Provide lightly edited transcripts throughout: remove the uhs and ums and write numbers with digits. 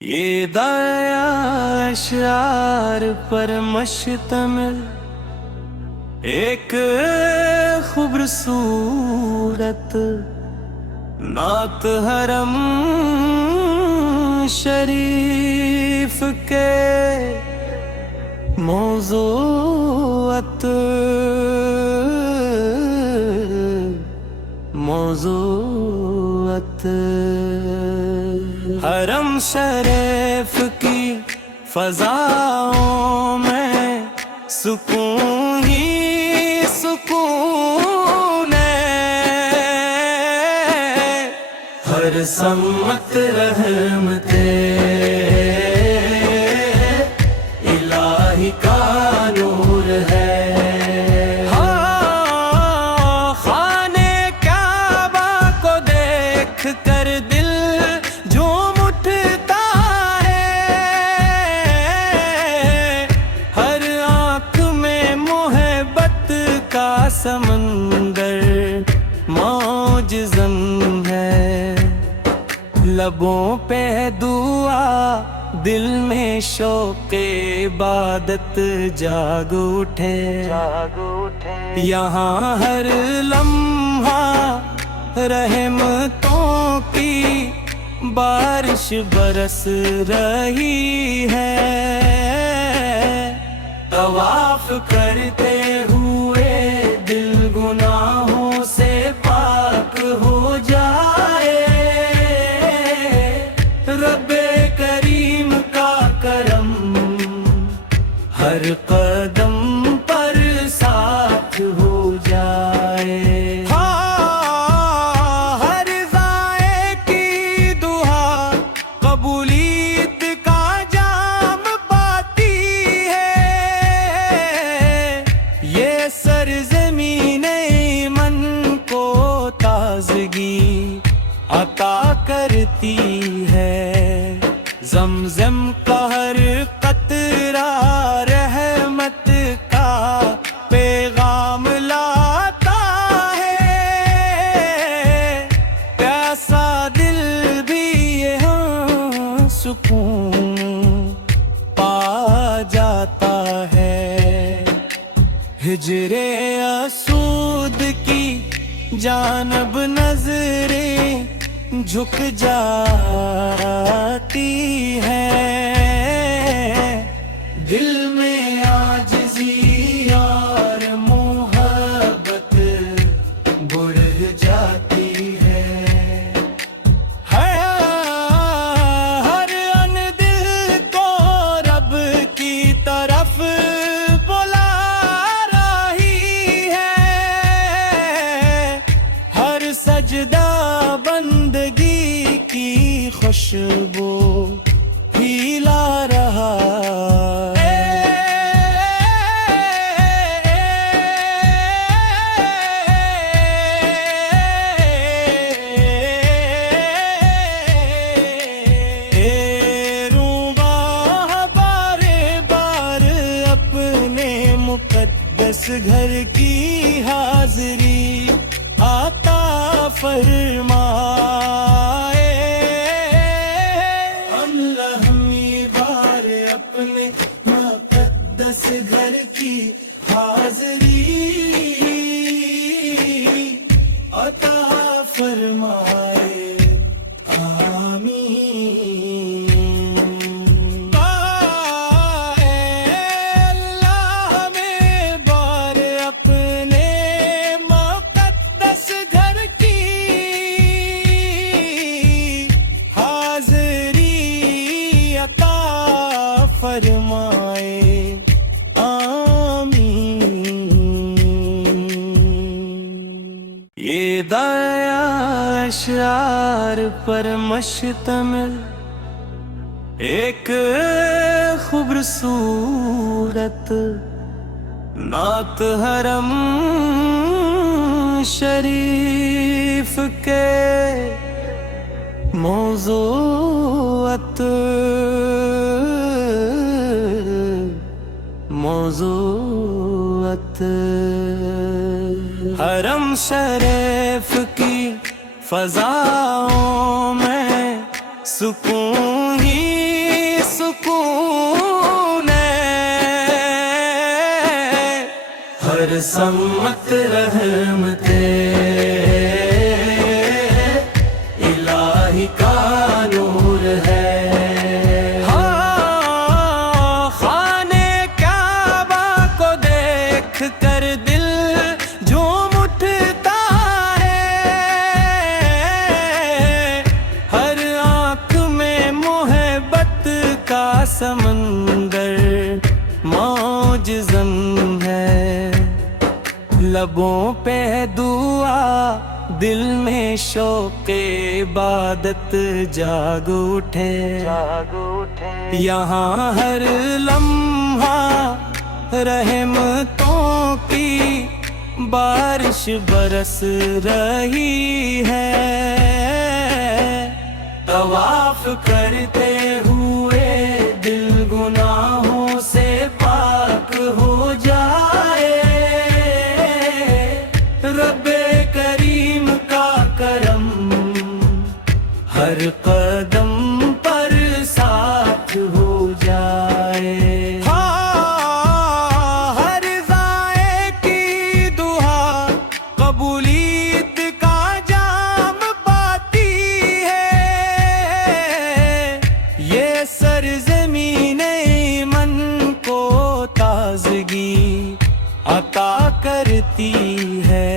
یہ دایا اشعار پر مشتمل ایک خوبصورت نعت حرم شریف کے موضوعات حرم شریف کی فضاؤں میں سکون ہی سکون ہے، ہر سمت رحمتیں الہی کا نور ہے۔ خانے کعبہ کو دیکھ کر دل جھوم اٹھتا ہے، ہر آنکھ میں محبت کا سمندر معجزن ہے، لبوں پہ دعا دل میں شوق عبادت جاگ اٹھے، یہاں ہر لمحہ رحمتوں کی بارش برس رہی ہے، طواف کرتے ہوئے دل گناہوں سے پاک ہو جائے، رب کریم کا کرم ہر قدم پر ساتھ ہو جائے۔ ہر ذائقے کی دعا قبولیت کا جام پاتی ہے، یہ سرزمین ایمن کو تازگی عطا کرتی ہے، زمزم کا ہر قطرہ رحمت کا پیغام لاتا ہے، پیاسا دل بھی یہاں سکون پا جاتا ہے، ہجر اسود کی جانب نظریں جھک جاتی ہیں، دل میں عاجزی اور محبت بڑھ جاتی ہے، ہر ان دل کو رب کی طرف بلا رہی ہے، ہر سجدہ بندگی کی خوشبو پھیلا رہا ہے، روباہ بار بار اپنے مقدس گھر کی حاضری عطا فرمائے، ہم لمحی بار اپنے مقدس گھر کی حاضری عطا فرمائے، آمین۔ اے اللہ ہمیں بار اپنے مقدس گھر کی حاضری عطا فرمائے، آمین۔ یہ دایا اشعار پر مشتمل ایک خوبصورت نعت حرم شریف کے موضوعات حرم شریف کی فضاؤں میں سکون ہی ہر سمت رحمتے الہی کا نور ہے۔ ہاں خانے کعبہ کو دیکھ کر دل جھوم اٹھتا ہے، ہر آنکھ میں محبت کا سمندر معجزن ہے، لبوں پہ دعا دل میں شوق عبادت جاگ اٹھے، یہاں ہر لمحہ رحمتوں کی بارش برس رہی ہے، طواف کرتے ہوئے دل گناہوں سے پاک ہو جائے، رب کریم کا کرم ہر قدم پر ساتھ ہو جائے۔ ہاں ہر ضائع کی دعا قبولیت کا جام پاتی ہے، یہ سرزمین ایمن کو تازگی عطا کرتی ہے،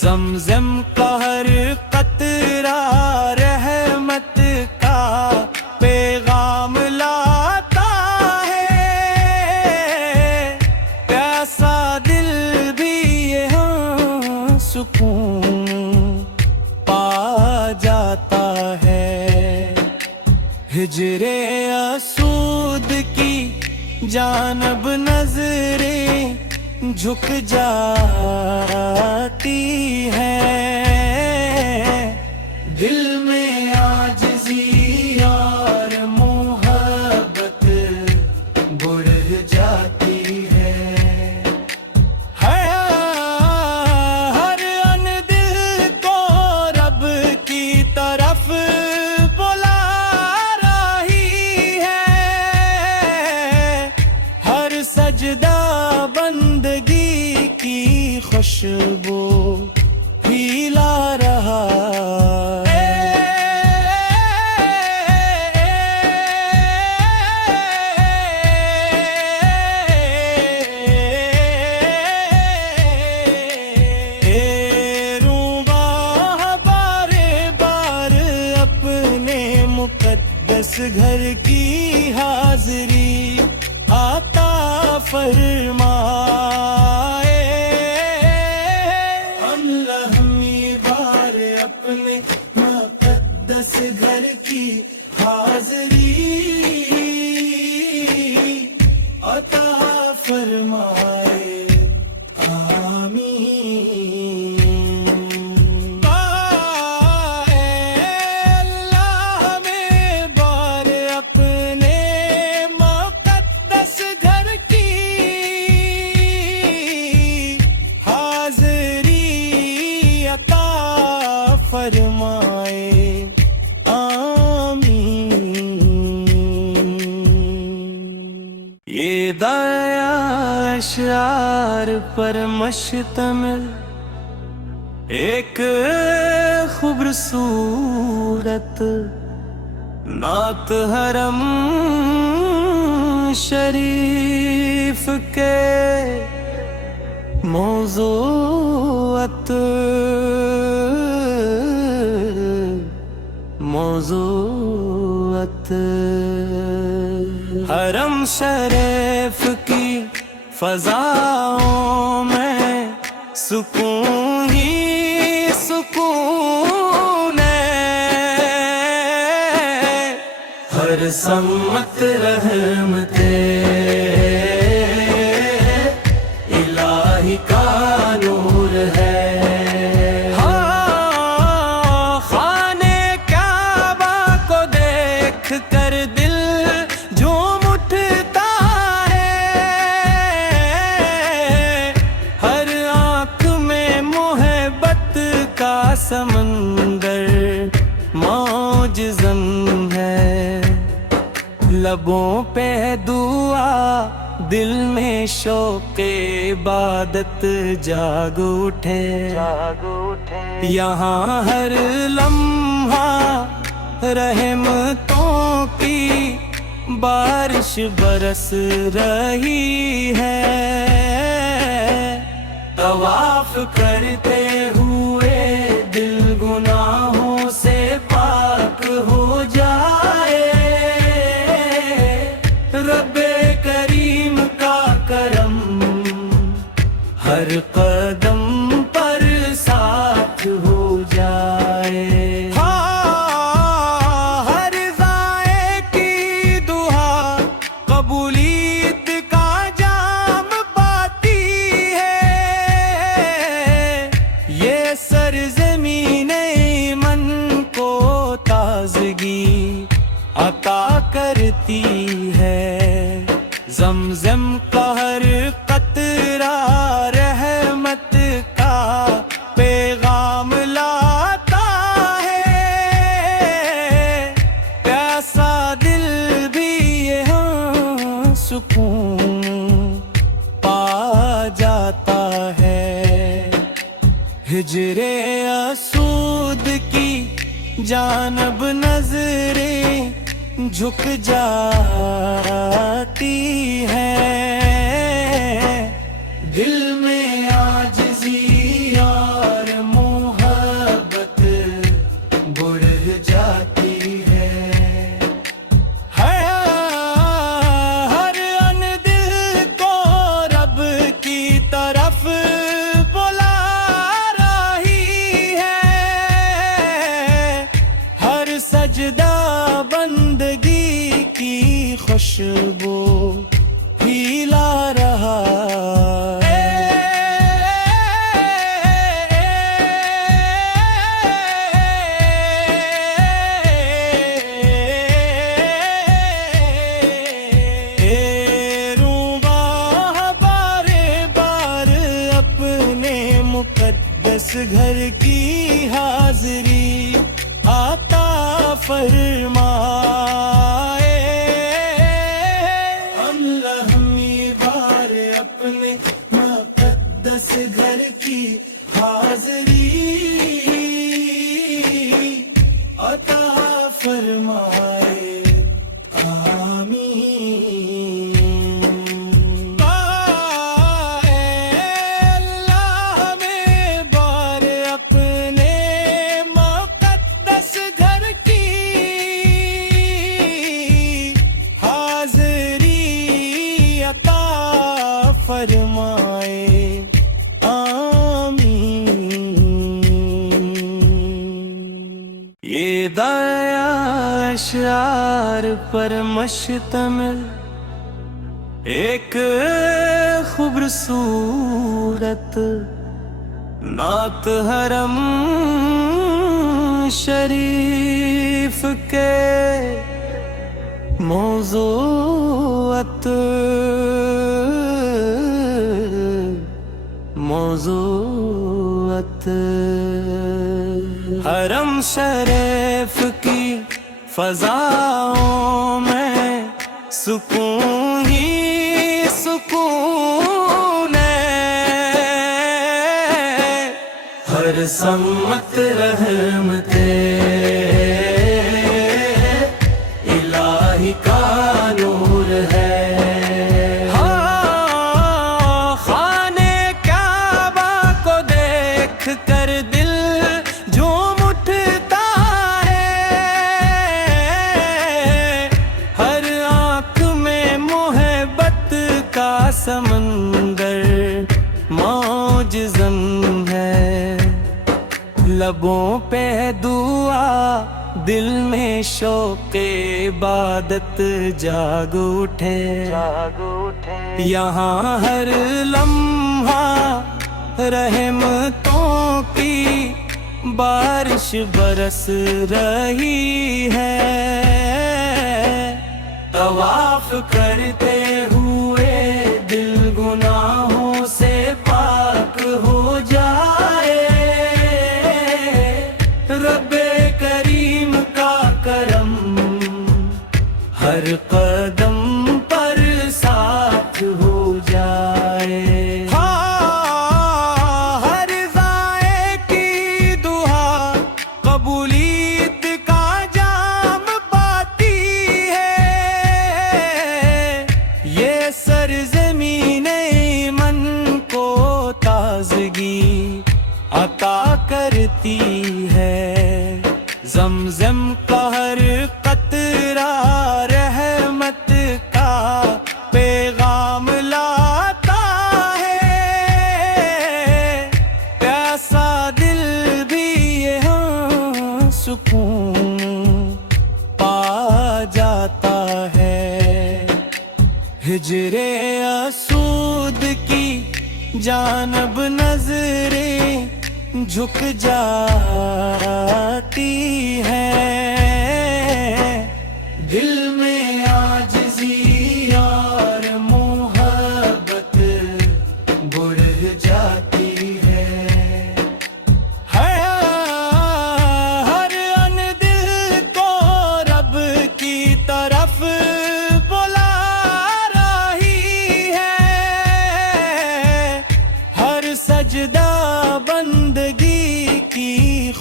زمزم کا ہر قطرہ رحمت کا پیغام لاتا ہے، پیاسا دل بھی یہاں سکون پا جاتا ہے، ہجر اسود کی جانب نظریں جھک جاتی ہیں، دل میں عاجزی اور محبت بڑھ جاتی ہے، ہر ان دل کو رب کی طرف بلا رہی ہے، ہر سجدہ بندگی کی خوشبو پھیلا رہا ہے، روباہ بار بار اپنے مقدس گھر کی حاضری عطا فرمائے، ہم لمحی بار اپنے مقدس گھر کی حاضری عطا فرمائے، آمین۔ اے اللہ ہمیں بار اپنے مقدس گھر کی حاضری عطا فرمائے، آمین۔ یہ دایا اشعار پر مشتمل ایک خوبصورت نعت حرم شریف کے موضوعات حرم شریف کی فضاؤں میں سکون ہی سکون ہے، ہر سمت رحمتے الہی کا نور ہے۔ ہاں خانے کعبہ کو دیکھ کر دل جھوم اٹھتا ہے، ہر آنکھ میں محبت کا سمندر معجزن ہے، لبوں پہ دعا دل میں شوق عبادت جاگ اٹھے یہاں ہر لمحہ رحمتوں کی بارش برس رہی ہے طواف کرتے ہوئے دل گناہوں سے پاک ہو جائے رب کریم کا کرم ہر قدم پر ساتھ ہو جائے ہر ضائع کی دعا قبولیت کا جام پاتی ہے یہ سرزمین ایمن کو تازگی عطا کرتی ہے زمزم کا ہر قطرہ رحمت کا پیغام لاتا ہے پیاسا دل بھی یہاں سکون پا جاتا ہے ہجر اسود کی جانب نظریں جھک جاتی ہیں دل میں عاجزی اور محبت بڑھ جاتی ہے ہر ان دل کو رب کی طرف بلا رہی ہے ہر سجدہ بندگی کی خوشبو پھیلا رہا روباہ بار بار اپنے مقدس گھر کی حاضری عطا فرمائے ہم لمحی بار اپنے مقدس گھر کی حاضری عطا فرمائے آمین اللہ ہمیں بار اپنے مقدس گھر کی حاضری عطا فرمائے آمین یہ دعا اشعار پر مشتمل ایک خوبصورت نعت حرم شریف کے موضوعات حرم شریف کی فضاؤں میں سکون ہی سکون ہے ہر سمت رحمتیں الہی کا نور ہے سمندر معجزن ہے لبوں پہ دعا دل میں شوق عبادت جاگ اٹھے یہاں ہر لمحہ رحمتوں کی بارش برس رہی ہے طواف کرتے ہوئے دل گناہوں سے پاک ہو جائے رب کریم کا کرم ہر قدم پر ساتھ ہجرے اسود کی جانب نظریں جھک جاتی ہیں، دل میں عاجزی اور محبت بڑھ جاتی ہے۔ ہر ان دل کو رب کی طرف بلا رہی ہے، ہر سجدہ بندگی کی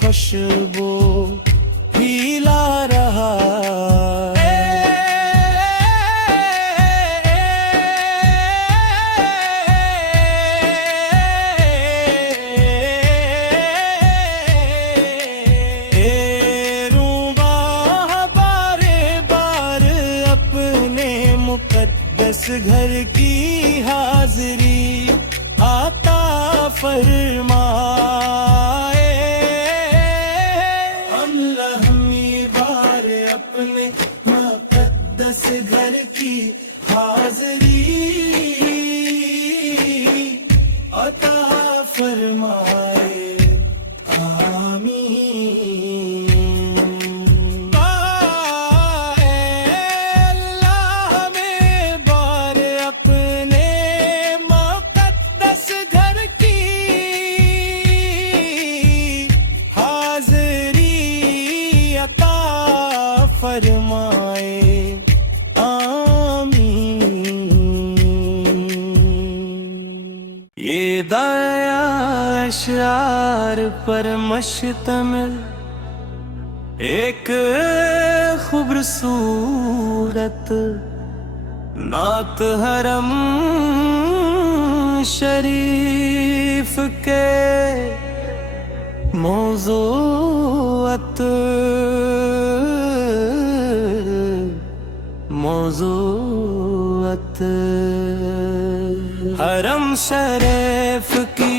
خوشبو پھیلا رہا ہے۔ مقدس گھر کی حاضری عطا فرمائے، ہم لمحی بار اپنے مقدس گھر کی حاضری عطا فرمائے، آمین۔ فرمائے آمین۔ یہ دایا اشعار پر مشتمل ایک خوبصورت نعت حرم شریف کے موضوعات حرم شریف کی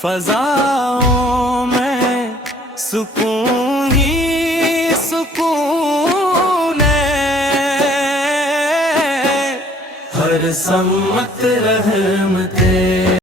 فضاؤں میں سکون ہی سکون ہے، ہر سمت رحمتیں